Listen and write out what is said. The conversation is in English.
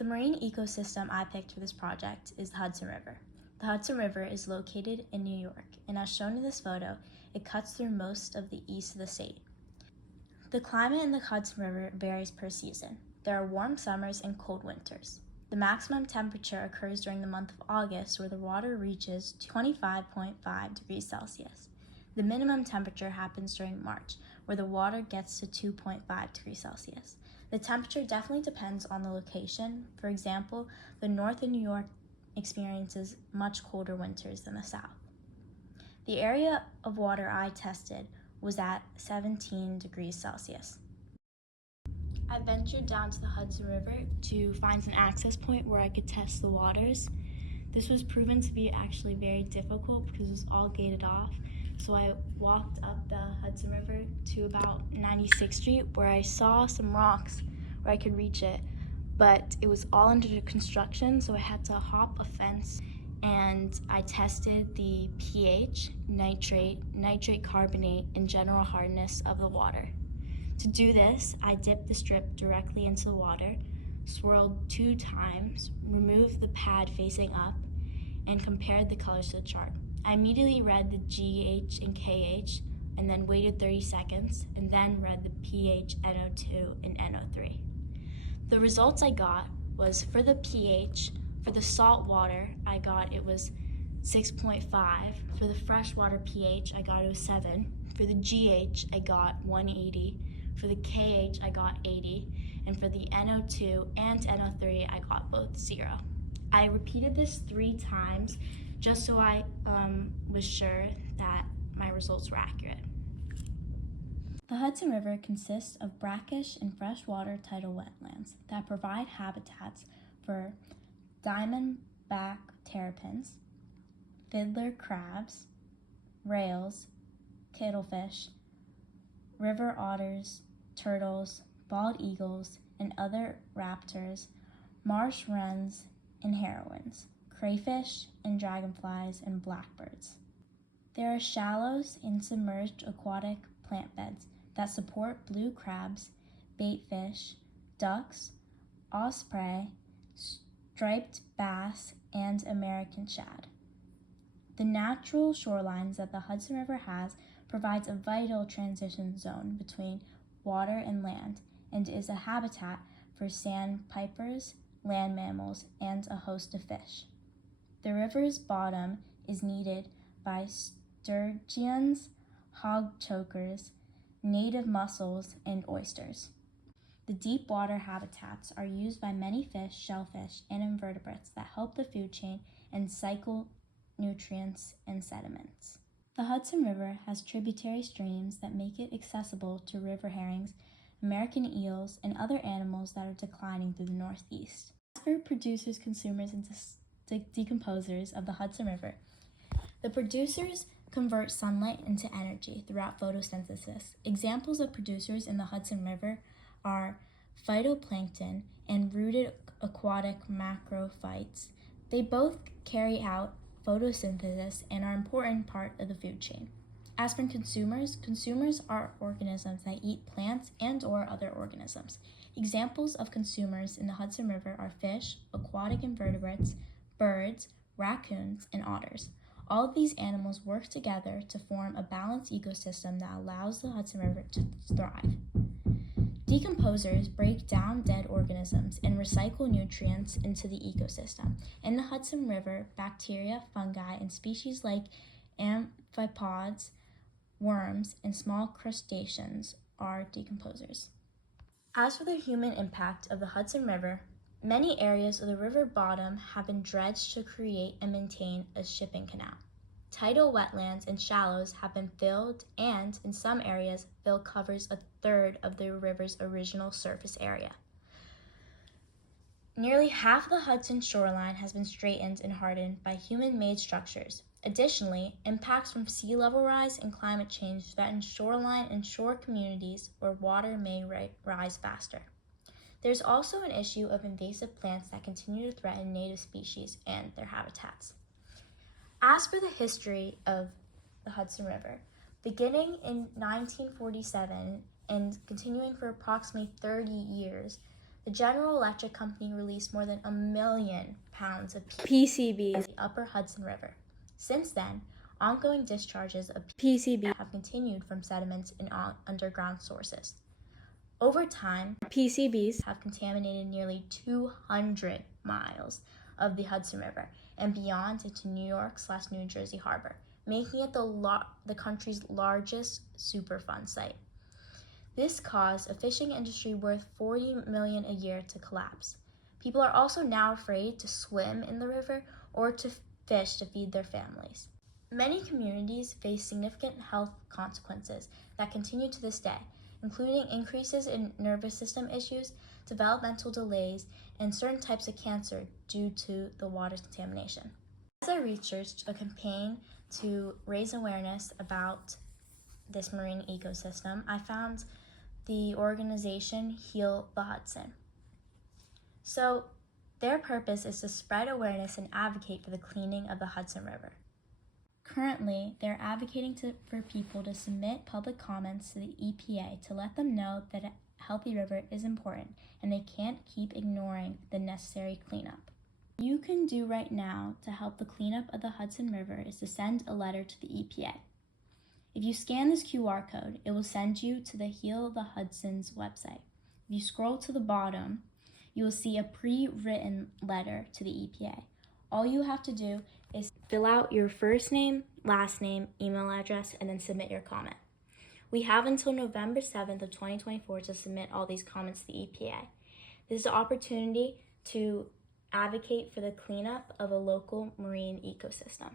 The marine ecosystem I picked for this project is the Hudson River. The Hudson River is located in New York, and as shown in this photo, it cuts through most of the east of the state. The climate in the Hudson River varies per season. There are warm summers and cold winters. The maximum temperature occurs during the month of August, where the water reaches 25.5 degrees Celsius. The minimum temperature happens during March, where the water gets to 2.5 degrees Celsius. The temperature definitely depends on the location. For example, the north of New York experiences much colder winters than the south. The area of water I tested was at 17 degrees Celsius. I ventured down to the Hudson River to find an access point where I could test the waters. This was proven to be actually very difficult because it was all gated off. So I walked up the Hudson River to about 96th Street where I saw some rocks where I could reach it, but it was all under construction, so I had to hop a fence, and I tested the pH, nitrate carbonate, and general hardness of the water. To do this, I dipped the strip directly into the water, swirled 2 times, removed the pad facing up, and compared the colors to the chart. I immediately read the GH and KH, and then waited 30 seconds, and then read the pH, NO2, and NO3. The results I got was for the pH, for the salt water, I got it was 6.5. For the freshwater pH, I got it was 7. For the GH, I got 180. For the KH, I got 80. And for the NO2 and NO3, I got both 0. I repeated this 3 times just so I was sure that my results were accurate. The Hudson River consists of brackish and freshwater tidal wetlands that provide habitats for diamondback terrapins, fiddler crabs, rails, kittlefish, river otters, turtles, bald eagles, and other raptors, marsh wrens and herons, crayfish and dragonflies, and blackbirds. There are shallows and submerged aquatic plant beds that support blue crabs, baitfish, ducks, osprey, striped bass, and American shad. The natural shorelines that the Hudson River has provides a vital transition zone between water and land, and is a habitat for sandpipers, land mammals, and a host of fish. The river's bottom is kneaded by sturgeons, hog chokers, native mussels, and oysters. The deep water habitats are used by many fish, shellfish, and invertebrates that help the food chain and cycle nutrients and sediments. The Hudson River has tributary streams that make it accessible to river herrings, American eels, and other animals that are declining through the northeast. As for producers, consumers, and decomposers of the Hudson River, the producers convert sunlight into energy throughout photosynthesis. Examples of producers in the Hudson River are phytoplankton and rooted aquatic macrophytes. They both carry out photosynthesis and are an important part of the food chain. As for consumers, consumers are organisms that eat plants and or other organisms. Examples of consumers in the Hudson River are fish, aquatic invertebrates, birds, raccoons, and otters. All of these animals work together to form a balanced ecosystem that allows the Hudson River to thrive. Decomposers break down dead organisms and recycle nutrients into the ecosystem. In the Hudson River, bacteria, fungi, and species like amphipods, worms, and small crustaceans are decomposers. As for the human impact of the Hudson River, many areas of the river bottom have been dredged to create and maintain a shipping canal. Tidal wetlands and shallows have been filled, and in some areas, fill covers 1/3 of the river's original surface area. Nearly half of the Hudson shoreline has been straightened and hardened by human-made structures. Additionally, impacts from sea level rise and climate change threaten shoreline and shore communities where water may rise faster. There's also an issue of invasive plants that continue to threaten native species and their habitats. As for the history of the Hudson River, beginning in 1947 and continuing for approximately 30 years, the General Electric Company released more than 1 million pounds of PCBs in the upper Hudson River. Since then, ongoing discharges of PCBs have continued from sediments in underground sources. Over time, PCBs have contaminated nearly 200 miles of the Hudson River and beyond into New York/New Jersey harbor, making it the country's largest Superfund site. This caused a fishing industry worth $40 million a year to collapse. People are also now afraid to swim in the river or to fish to feed their families. Many communities face significant health consequences that continue to this day, including increases in nervous system issues, developmental delays, and certain types of cancer due to the water contamination. As I researched a campaign to raise awareness about this marine ecosystem, I found the organization Heal the Hudson. So their purpose is to spread awareness and advocate for the cleaning of the Hudson River. Currently, they're advocating for people to submit public comments to the EPA to let them know that a healthy river is important and they can't keep ignoring the necessary cleanup. What you can do right now to help the cleanup of the Hudson River is to send a letter to the EPA. If you scan this QR code, it will send you to the Heal the Hudson's website. If you scroll to the bottom, you will see a pre-written letter to the EPA. All you have to do is fill out your first name, last name, email address, and then submit your comment. We have until November 7th of 2024 to submit all these comments to the EPA. This is an opportunity to advocate for the cleanup of a local marine ecosystem.